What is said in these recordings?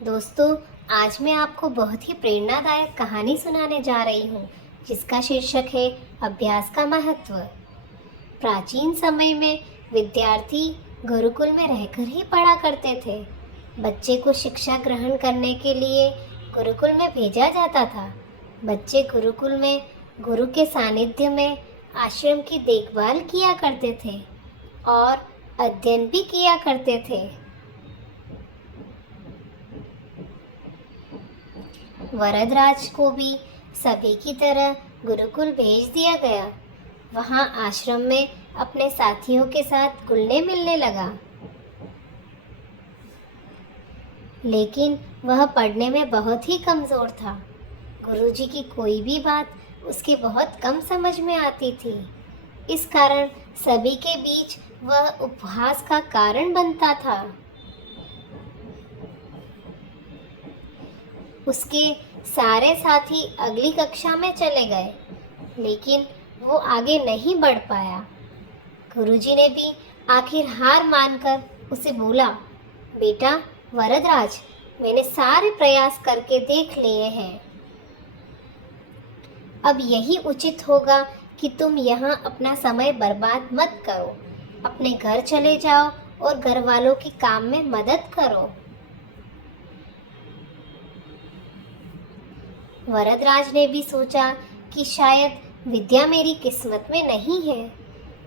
दोस्तों, आज मैं आपको बहुत ही प्रेरणादायक कहानी सुनाने जा रही हूँ, जिसका शीर्षक है अभ्यास का महत्व। प्राचीन समय में विद्यार्थी गुरुकुल में रहकर ही पढ़ा करते थे। बच्चे को शिक्षा ग्रहण करने के लिए गुरुकुल में भेजा जाता था। बच्चे गुरुकुल में गुरु के सानिध्य में आश्रम की देखभाल किया करते थे और अध्ययन भी किया करते थे। वरदराज को भी सभी की तरह गुरुकुल भेज दिया गया। वहाँ आश्रम में अपने साथियों के साथ घुलने मिलने लगा, लेकिन वह पढ़ने में बहुत ही कमज़ोर था। गुरुजी की कोई भी बात उसके बहुत कम समझ में आती थी। इस कारण सभी के बीच वह उपहास का कारण बनता था। उसके सारे साथी अगली कक्षा में चले गए, लेकिन वो आगे नहीं बढ़ पाया। गुरुजी ने भी आखिर हार मानकर उसे बोला, बेटा वरदराज, मैंने सारे प्रयास करके देख लिए हैं। अब यही उचित होगा कि तुम यहाँ अपना समय बर्बाद मत करो। अपने घर चले जाओ और घर वालों के काम में मदद करो। वरदराज ने भी सोचा कि शायद विद्या मेरी किस्मत में नहीं है,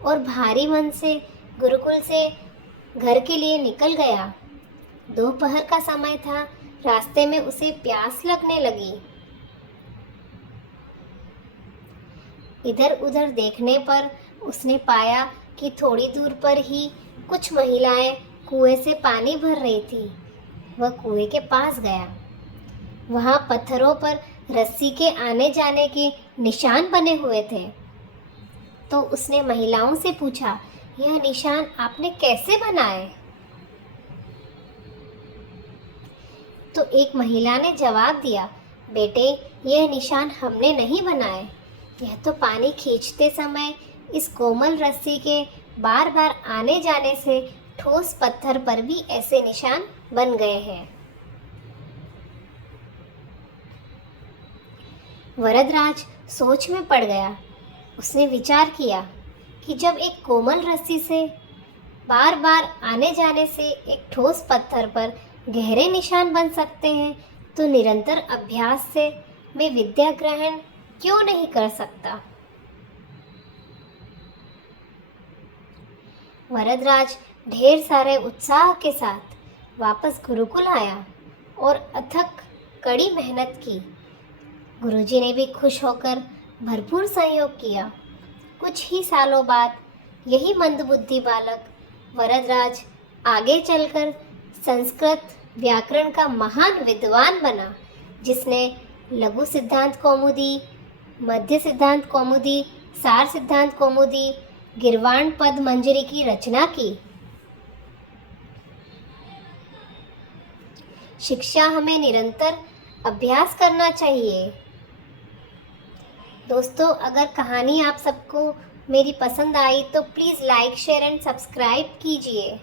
और भारी मन से गुरुकुल से घर के लिए निकल गया। दोपहर का समय था। रास्ते में उसे प्यास लगने लगी। इधर उधर देखने पर उसने पाया कि थोड़ी दूर पर ही कुछ महिलाएं कुएं से पानी भर रही थी। वह कुएं के पास गया। वहां पत्थरों पर रस्सी के आने जाने के निशान बने हुए थे। तो उसने महिलाओं से पूछा, यह निशान आपने कैसे बनाए? तो एक महिला ने जवाब दिया, बेटे, यह निशान हमने नहीं बनाए। यह तो पानी खींचते समय इस कोमल रस्सी के बार बार आने जाने से ठोस पत्थर पर भी ऐसे निशान बन गए हैं। वरदराज सोच में पड़ गया। उसने विचार किया कि जब एक कोमल रस्सी से बार बार आने जाने से एक ठोस पत्थर पर गहरे निशान बन सकते हैं, तो निरंतर अभ्यास से मैं विद्या ग्रहण क्यों नहीं कर सकता। वरदराज ढेर सारे उत्साह के साथ वापस गुरुकुल आया और अथक कड़ी मेहनत की। गुरुजी ने भी खुश होकर भरपूर सहयोग किया। कुछ ही सालों बाद यही मंदबुद्धि बालक वरदराज आगे चलकर संस्कृत व्याकरण का महान विद्वान बना, जिसने लघु सिद्धांत कौमुदी, मध्य सिद्धांत कौमुदी, सार सिद्धांत कौमुदी, गीर्वाण पद मंजरी की रचना की। शिक्षा हमें निरंतर अभ्यास करना चाहिए। दोस्तों, अगर कहानी आप सबको मेरी पसंद आई तो please like, share and subscribe कीजिए।